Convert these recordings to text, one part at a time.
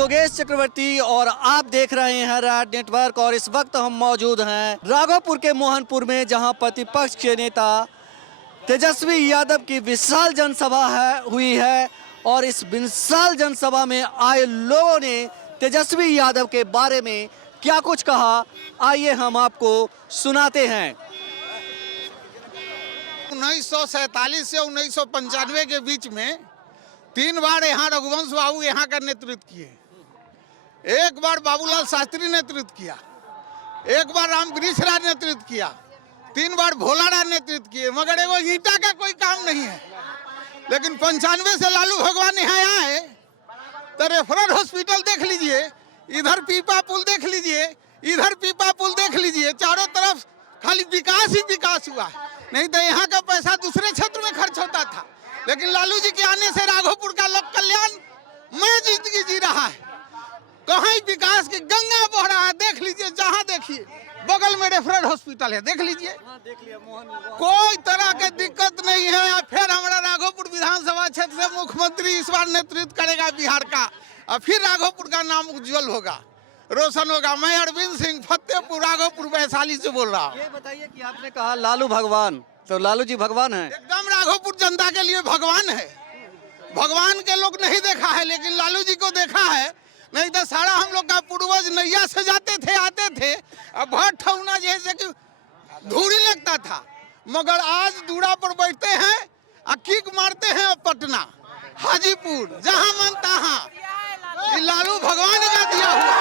योगेश चक्रवर्ती और आप देख रहे हैं राज नेटवर्क। और इस वक्त हम मौजूद हैं राघोपुर के मोहनपुर में, जहां प्रतिपक्ष के नेता तेजस्वी यादव की विशाल जनसभा हुई है। और इस विशाल जनसभा में आए लोगों ने तेजस्वी यादव के बारे में क्या कुछ कहा, आइए हम आपको सुनाते हैं। 1947 से 1995 के बीच में 3 बार यहाँ रघुवंश बाबू यहाँ का नेतृत्व किए। एक बार बाबूलाल शास्त्री नेतृत्व किया, एक बार राम वृक्ष राज नेतृत्व किया, 3 बार भोला राज नेतृत्व किए, मगर एगो ईंटा का कोई काम नहीं है। लेकिन 95 से लालू भगवान यहाँ आए तो रेफरल हॉस्पिटल देख लीजिए, इधर पीपा पुल देख लीजिए, इधर पीपा पुल देख लीजिए, चारों तरफ खाली विकास ही विकास हुआ। नहीं तो यहाँ का पैसा दूसरे क्षेत्र में खर्च होता था। लेकिन लालू जी के आने से राघोपुर का लोक कल्याण मैं जिंदगी जी रहा है। कहीं विकास की गंगा बह रहा है, देख लीजिए, जहाँ देखिए बगल में रेफरल हॉस्पिटल है, देख लीजिए, कोई तरह के दिक्कत नहीं है। फिर हमारा राघोपुर विधानसभा क्षेत्र से मुख्यमंत्री इस बार नेतृत्व करेगा बिहार का, और फिर राघोपुर का नाम उज्जवल होगा, रोशन होगा। मैं अरविंद सिंह, फतेहपुर राघोपुर वैशाली से बोल रहा हूँ। ये बताइए कि आपने कहा लालू भगवान, तो लालू जी भगवान है? एकदम राघोपुर जनता के लिए भगवान है। भगवान के लोग नहीं देखा है, लेकिन लालू जी को देखा है। नहीं तो सारा हम लोग का पूर्वज नैया से जाते थे, आते थे, अब भर ठौना जैसे कि धूड़ी लगता था। मगर आज दूरा पर बैठते हैं और किक मारते हैं पटना, हाजीपुर, जहाँ मन तहाँ। लालू भगवान का दिया हुआ।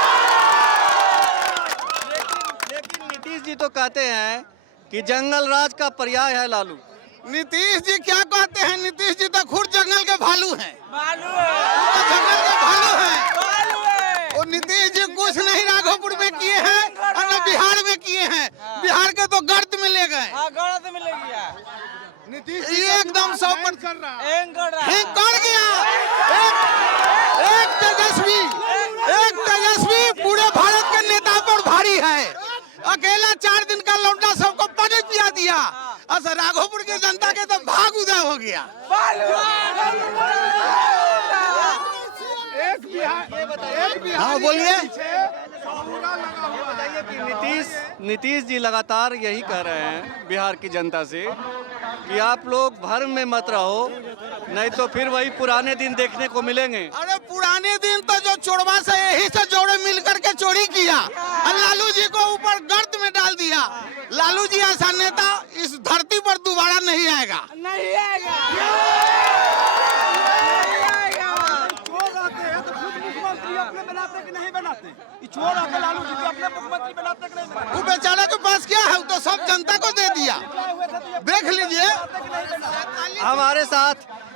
लेकिन नीतीश जी तो कहते हैं कि जंगल राज का पर्याय है लालू। नीतीश जी क्या कहते हैं? नीतीश जी तो खुद जंगल के भालू हैं, जंगल के भालू हैं। और नीतीश जी कुछ नहीं राघोपुर में किए हैं और न बिहार में किए हैं। बिहार के तो गर्द में ले गए। नीतीश जी एकदम 100% कर गया। एक तेजस्वी पूरे भारत के नेता पर भारी है। अकेला 4 दिन का लौंडा सबको पानी पिया दिया। अच्छा, राघोपुर के जनता के तो भाग उदय हो गया। हाँ बोलिए। बताइए कि नीतीश जी लगातार यही कह रहे हैं बिहार की जनता से कि आप लोग भ्रम में मत रहो, नहीं तो फिर वही पुराने दिन देखने को मिलेंगे। अरे पुराने दिन तो जो चोरवा से यही से जोड़े मिल करके चोरी किया और लालू जी को ऊपर गर्त में डाल दिया। लालू जी ऐसा नेता इस धरती पर दोबारा नहीं आएगा। नहीं आएगा। अपने बनाते कि नहीं बनाते? चोर आके लालू जी अपने मुख्यमंत्री बनाते कि नहीं बनाते? वो बेचारा के पास क्या है? तो सब जनता को दे दिया, देख लीजिए।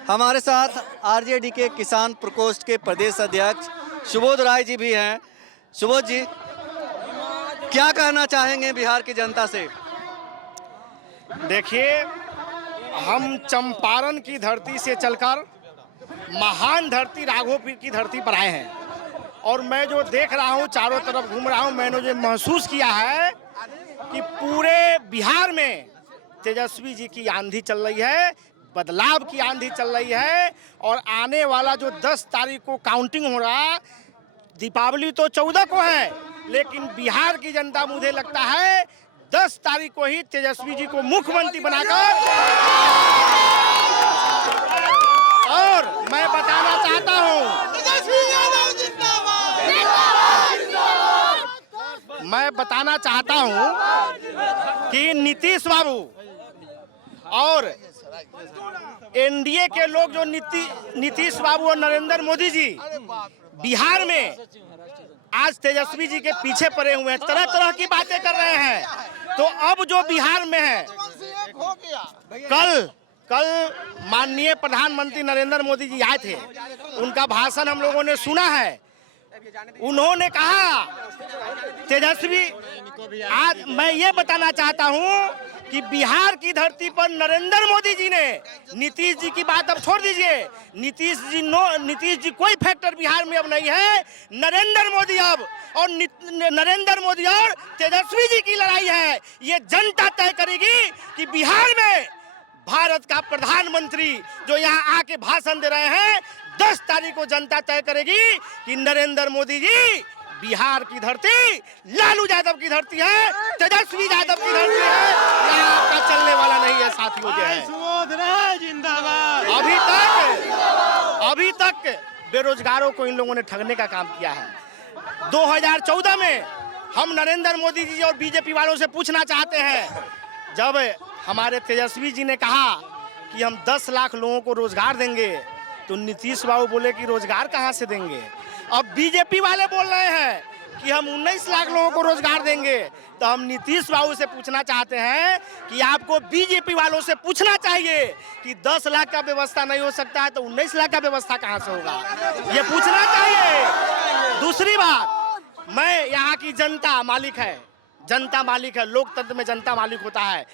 हमारे साथ आरजेडी के किसान प्रकोष्ठ के प्रदेश अध्यक्ष सुबोध राय जी भी हैं। सुबोध जी, क्या कहना चाहेंगे बिहार की जनता से? देखिए, हम चंपारण की धरती से चलकर महान धरती राघोपुर की धरती पर आए हैं। और मैं जो देख रहा हूँ, चारों तरफ घूम रहा हूँ, मैंने जो महसूस किया है कि पूरे बिहार में तेजस्वी जी की आंधी चल रही है, बदलाव की आंधी चल रही है। और आने वाला जो 10 तारीख को काउंटिंग हो रहा, दीपावली तो 14 को है, लेकिन बिहार की जनता मुझे लगता है 10 तारीख को ही तेजस्वी जी को मुख्यमंत्री बनाकर, और मैं बताना चाहता हूँ कि नीतीश बाबू और एनडीए के लोग जो नीतीश बाबू और नरेंद्र मोदी जी बिहार में आज तेजस्वी जी के पीछे पड़े हुए हैं, तरह तरह की बातें कर रहे हैं। तो अब जो बिहार में है, कल माननीय प्रधानमंत्री नरेंद्र मोदी जी आए थे, उनका भाषण हम लोगों ने सुना है। उन्होंने कहा तेजस्वी, आज मैं ये बताना चाहता हूं कि बिहार की धरती पर नरेंद्र मोदी जी ने, नीतीश जी की बात अब छोड़ दीजिए, नीतीश जी कोई फैक्टर बिहार में अब नहीं है। नरेंद्र मोदी अब, और नरेंद्र मोदी और तेजस्वी जी की लड़ाई है। ये जनता तय करेगी कि बिहार में भारत का प्रधानमंत्री जो यहाँ आके भाषण दे रहे हैं, 10 तारीख को जनता तय करेगी कि नरेंद्र मोदी जी बिहार की धरती लालू यादव की धरती है, तेजस्वी यादव की धरती है, यहाँ आपका चलने वाला नहीं है साथियों। जो है जिंदाबाद। अभी तक बेरोजगारों को इन लोगों ने ठगने का काम किया है। 2014 में हम नरेंद्र मोदी जी और बीजेपी वालों से पूछना चाहते हैं, जब हमारे तेजस्वी जी ने कहा कि हम 10 लाख लोगों को रोजगार देंगे, तो नीतीश बाबू बोले कि रोजगार कहां से देंगे। अब बीजेपी वाले बोल रहे हैं कि हम 19 लाख लोगों को रोजगार देंगे। तो हम नीतीश बाबू से पूछना चाहते हैं कि आपको बीजेपी वालों से पूछना चाहिए कि 10 लाख का व्यवस्था नहीं हो सकता है तो 19 लाख का व्यवस्था कहां से होगा, ये पूछना चाहिए। दूसरी बात, मैं यहाँ की जनता मालिक है, जनता मालिक है, लोकतंत्र में जनता मालिक होता है।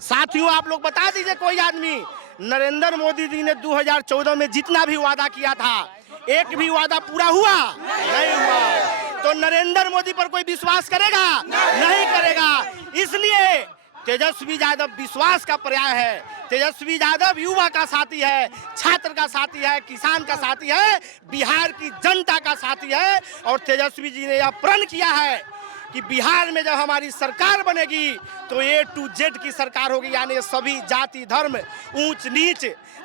साथियों, आप लोग बता दीजिए, कोई आदमी नरेंद्र मोदी जी ने 2014 में जितना भी वादा किया था, एक भी वादा पूरा हुआ नहीं हुआ, तो नरेंद्र मोदी पर कोई विश्वास करेगा नहीं करेगा। इसलिए तेजस्वी यादव विश्वास का पर्याय है। तेजस्वी यादव युवा का साथी है, छात्र का साथी है, किसान का साथी है, बिहार की जनता का साथी है। और तेजस्वी जी ने यह प्रण किया है कि बिहार में जब हमारी सरकार बनेगी तो A to Z की सरकार होगी, यानी सभी जाति धर्म, ऊंच नीच,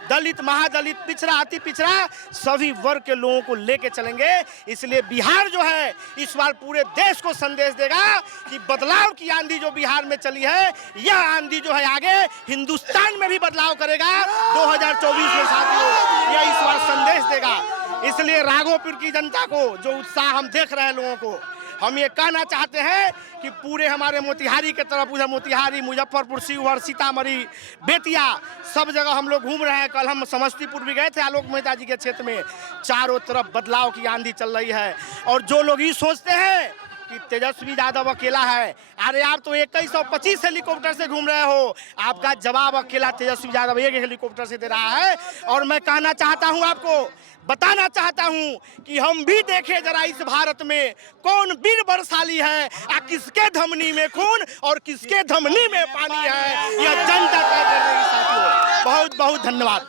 दलित महादलित, पिछड़ा अति पिछड़ा, सभी वर्ग के लोगों को लेके चलेंगे। इसलिए बिहार जो है इस बार पूरे देश को संदेश देगा कि बदलाव की आंधी जो बिहार में चली है, यह आंधी जो है आगे हिंदुस्तान में भी बदलाव करेगा 2024 में साथियों, यह इस बार संदेश देगा। इसलिए राघोपुर की जनता को जो उत्साह हम देख रहे हैं लोगों को, हम ये कहना चाहते हैं कि पूरे हमारे मोतिहारी के तरफ, उधर मोतिहारी, मुजफ्फरपुर, शिवहर, सीतामढ़ी, बेतिया, सब जगह हम लोग घूम रहे हैं। कल हम समस्तीपुर भी गए थे, आलोक मेहता जी के क्षेत्र में। चारों तरफ बदलाव की आंधी चल रही है। और जो लोग ये सोचते हैं कि तेजस्वी यादव अकेला है, अरे आप तो 2125 हेलीकॉप्टर से घूम रहे हो, आपका जवाब अकेला तेजस्वी यादव एक हेलीकॉप्टर से दे रहा है। और मैं कहना चाहता हूं, आपको बताना चाहता हूं कि हम भी देखें जरा इस भारत में कौन वीर बलशाली है, किसके धमनी में खून और किसके धमनी में पानी है, यह जनता तय कर रही है साथियों। बहुत बहुत धन्यवाद।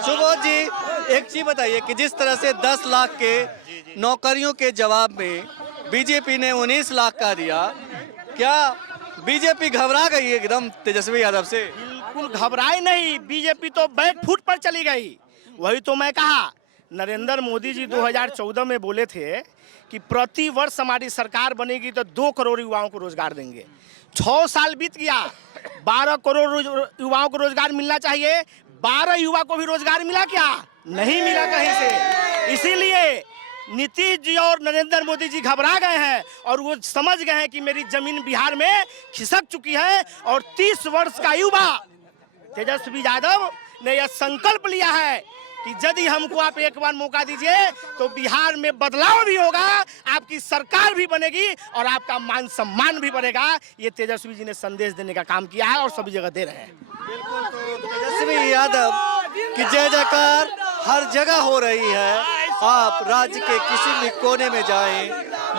सुबोध जी, एक चीज बताइए कि जिस तरह से 10 लाख के नौकरियों के जवाब में बीजेपी ने 19 लाख का दिया, क्या बीजेपी घबरा गई एकदम तेजस्वी यादव से? बिल्कुल घबराई नहीं, बीजेपी तो बैक फुट पर चली गई। वही तो मैं कहा, नरेंद्र मोदी जी 2014 में बोले थे कि प्रति वर्ष हमारी सरकार बनेगी तो 2 करोड़ युवाओं को रोजगार देंगे। 6 साल बीत गया, 12 करोड़ युवाओं को रोजगार मिलना चाहिए, 12 युवा को भी रोजगार मिला क्या? नहीं मिला कहीं से। इसीलिए नीतीश जी और नरेंद्र मोदी जी घबरा गए हैं और वो समझ गए हैं कि मेरी जमीन बिहार में खिसक चुकी है। और 30 वर्ष का युवा तेजस्वी यादव ने यह संकल्प लिया है कि यदि हमको आप एक बार मौका दीजिए तो बिहार में बदलाव भी होगा, आपकी सरकार भी बनेगी और आपका मान सम्मान भी बढ़ेगा। ये तेजस्वी जी ने संदेश देने का काम किया है और सभी जगह दे रहे हैं। बिल्कुल, तो तेजस्वी यादव की जय जयकार हर जगह हो रही है। आप राज्य के किसी भी कोने में जाएं,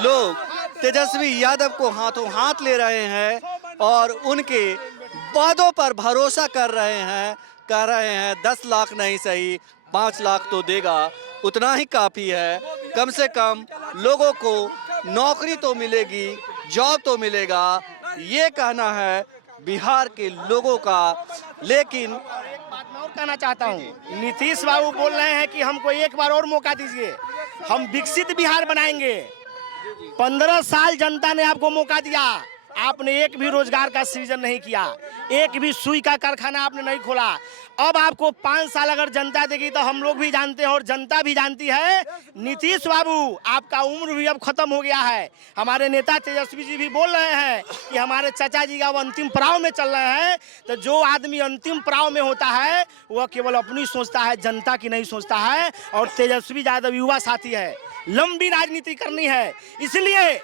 लोग तेजस्वी यादव को हाथों हाथ ले रहे हैं और उनके वादों पर भरोसा कर रहे हैं। कह रहे हैं 10 लाख नहीं सही, 5 लाख तो देगा, उतना ही काफ़ी है। कम से कम लोगों को नौकरी तो मिलेगी, जॉब तो मिलेगा, ये कहना है बिहार के लोगों का। लेकिन एक बात मैं और कहना चाहता हूँ, नीतीश बाबू बोल रहे हैं कि हमको एक बार और मौका दीजिए, हम विकसित बिहार बनाएंगे। 15 साल जनता ने आपको मौका दिया, आपने एक भी रोजगार का सृजन नहीं किया, एक भी सुई का कारखाना आपने नहीं खोला। अब आपको 5 साल अगर जनता देगी तो हम लोग भी जानते हैं और जनता भी जानती है, नीतीश बाबू आपका उम्र भी अब खत्म हो गया है। हमारे नेता तेजस्वी जी भी बोल रहे हैं कि हमारे चाचा जी का वो अंतिम पड़ाव में चल रहे हैं। तो जो आदमी अंतिम पड़ाव में होता है वह केवल अपनी सोचता है, जनता की नहीं सोचता है। और तेजस्वी यादव युवा साथी है, लंबी राजनीति करनी है। इसलिए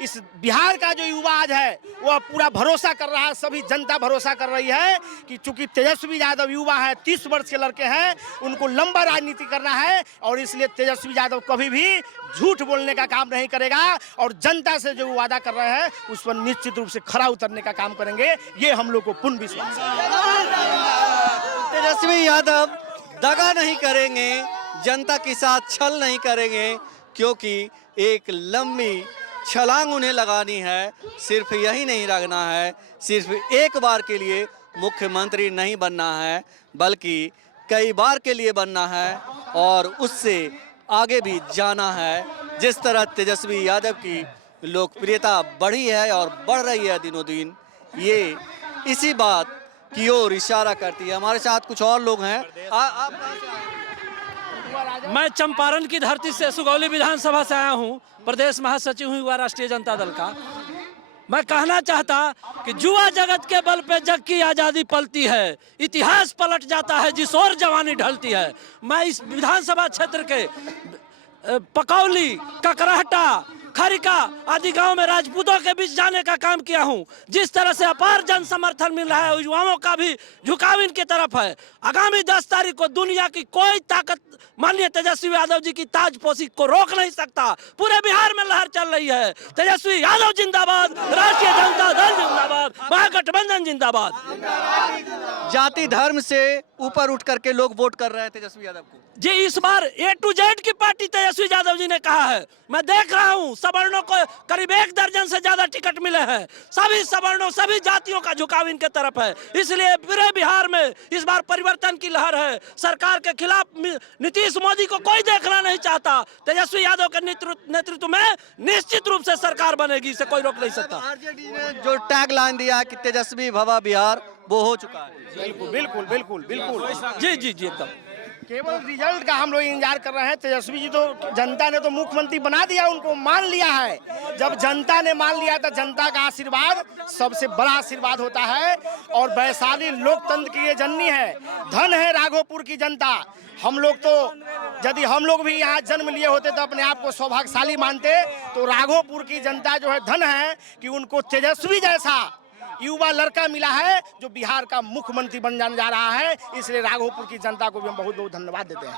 इस बिहार का जो युवा आज है वह पूरा भरोसा कर रहा है, सभी जनता भरोसा कर रही है कि चूंकि तेजस्वी यादव युवा है, 30 वर्ष के लड़के हैं, उनको लंबा राजनीति करना है। और इसलिए तेजस्वी यादव कभी भी झूठ बोलने का काम नहीं करेगा और जनता से जो वादा कर रहे हैं उस पर निश्चित रूप से खरा उतरने का काम करेंगे। ये हम लोग को पूर्ण विश्वास है। तेजस्वी यादव दगा नहीं करेंगे, जनता के साथ छल नहीं करेंगे, क्योंकि एक लंबी छलांग उन्हें लगानी है। सिर्फ यही नहीं रखना है, सिर्फ एक बार के लिए मुख्यमंत्री नहीं बनना है, बल्कि कई बार के लिए बनना है और उससे आगे भी जाना है। जिस तरह तेजस्वी यादव की लोकप्रियता बढ़ी है और बढ़ रही है दिनों दिन, ये इसी बात की ओर इशारा करती है। हमारे साथ कुछ और लोग हैं। आप कहाँ से आए हैं? मैं चंपारण की धरती से सुगौली विधानसभा से आया हूं, प्रदेश महासचिव हूं युवा राष्ट्रीय जनता दल का। मैं कहना चाहता कि युवा जगत के बल पे जग की आज़ादी पलती है, इतिहास पलट जाता है जिस ओर जवानी ढलती है। मैं इस विधानसभा क्षेत्र के पकौली, ककरहटा, खरिका आदि गांव में राजपूतों के बीच जाने का काम किया हूं। जिस तरह से अपार जन समर्थन मिल रहा है, युवाओं का भी झुकाव इनकी तरफ है। आगामी 10 तारीख को दुनिया की कोई ताकत माननीय तेजस्वी यादव जी की ताजपोशी को रोक नहीं सकता। पूरे बिहार में लहर चल रही है। तेजस्वी यादव जिंदाबाद, राष्ट्रीय जनता दल जिंदाबाद, महागठबंधन जिंदाबाद। जाति धर्म से ऊपर उठ करके लोग वोट कर रहे हैं तेजस्वी यादव को। जी, इस बार A to Z की पार्टी तेजस्वी यादव जी ने कहा है। मैं देख रहा हूं सवर्णों को करीब 1 दर्जन से ज्यादा टिकट मिले हैं। सभी सवर्णों, सभी जातियों का झुकाव इनके तरफ है। इसलिए पूरे बिहार में इस बार परिवर्तन की लहर है। सरकार के खिलाफ नीतीश मोदी को कोई देखना नहीं चाहता। तेजस्वी यादव के नेतृत्व में निश्चित रूप से सरकार बनेगी, इसे कोई रोक नहीं सकता। आरजेडी ने जो टैग लाइन दिया कि तेजस्वी भवा बिहार, वो हो चुका है। बिल्कुल बिल्कुल बिल्कुल बिल्कुल। जी जी जी, एकदम केवल रिजल्ट का हम लोग इंतजार कर रहे हैं। तेजस्वी जी तो जनता ने तो मुख्यमंत्री बना दिया, उनको मान लिया है। जब जनता ने मान लिया तो जनता का आशीर्वाद सबसे बड़ा आशीर्वाद होता है। और वैशाली लोकतंत्र की ये जननी है, धन है राघोपुर की जनता। हम लोग तो यदि हम लोग भी यहाँ जन्म लिए होते तो अपने आप को सौभाग्यशाली मानते। तो राघोपुर की जनता जो है धन है कि उनको तेजस्वी जैसा युवा लड़का मिला है जो बिहार का मुख्यमंत्री बन जाने जा रहा है। इसलिए राघोपुर की जनता को भी हम बहुत बहुत धन्यवाद देते हैं।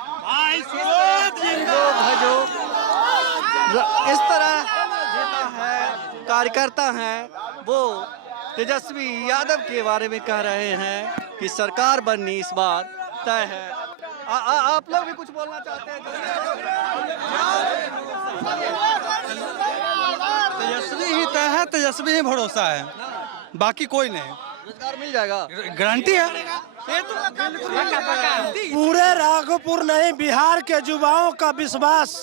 जो इस तरह है कार्यकर्ता हैं, वो तेजस्वी यादव के बारे में कह रहे हैं कि सरकार बननी इस बार तय है। आप लोग भी कुछ बोलना चाहते हैं? तेजस्वी ही तय है, तेजस्वी ही भरोसा है, बाकी कोई नहीं। रोजगार मिल जाएगा, गारंटी है। पूरे राघोपुर नहीं, बिहार के युवाओं का विश्वास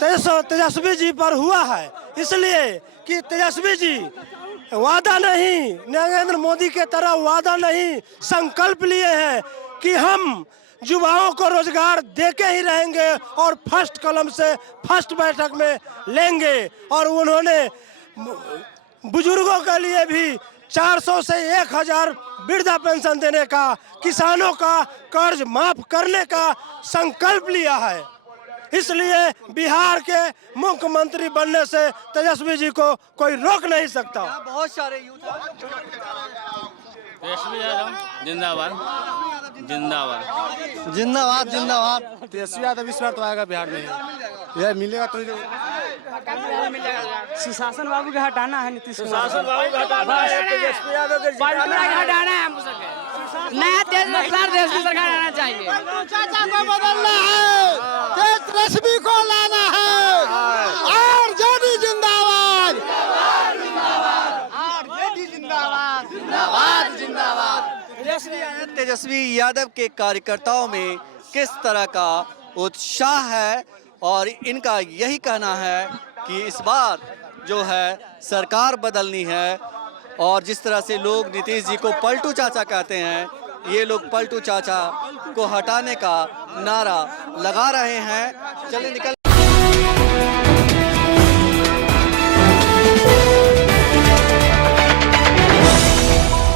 तेजस्वी जी पर हुआ है। इसलिए कि तेजस्वी जी वादा नहीं, नरेंद्र मोदी के तरह वादा नहीं, संकल्प लिए हैं कि हम युवाओं को रोजगार देके ही रहेंगे और फर्स्ट कलम से फर्स्ट बैठक में लेंगे। और उन्होंने बुजुर्गों के लिए भी 400 से 1000 वृद्धा पेंशन देने का, किसानों का कर्ज माफ करने का संकल्प लिया है। इसलिए बिहार के मुख्यमंत्री बनने से तेजस्वी जी को कोई रोक नहीं सकता। बहुत सारे यूथ तेजस्वी यादव जिंदाबाद जिंदाबाद जिंदाबाद जिंदाबाद। तेजस्वी यादव इस बार तो आएगा बिहार में, यह मिलेगा तो सुशासन बाबू का हटाना है, नीतीश शासन बाबू का हटाना है, तेजस्वी यादव के हटाना है हमको सबके। नया तेज रफ्तार देश की सरकार आना चाहिए। चाचा को बदलना है, तेजस्वी को लाना है। और जोड़ी जिंदाबाद, जिंदाबाद जिंदाबाद। तेजस्वी यादव के कार्यकर्ताओं में किस तरह का उत्साह है और इनका यही कहना है कि इस बार जो है सरकार बदलनी है। और जिस तरह से लोग नीतीश जी को पलटू चाचा कहते हैं, ये लोग पलटू चाचा को हटाने का नारा लगा रहे हैं। चलिए निकल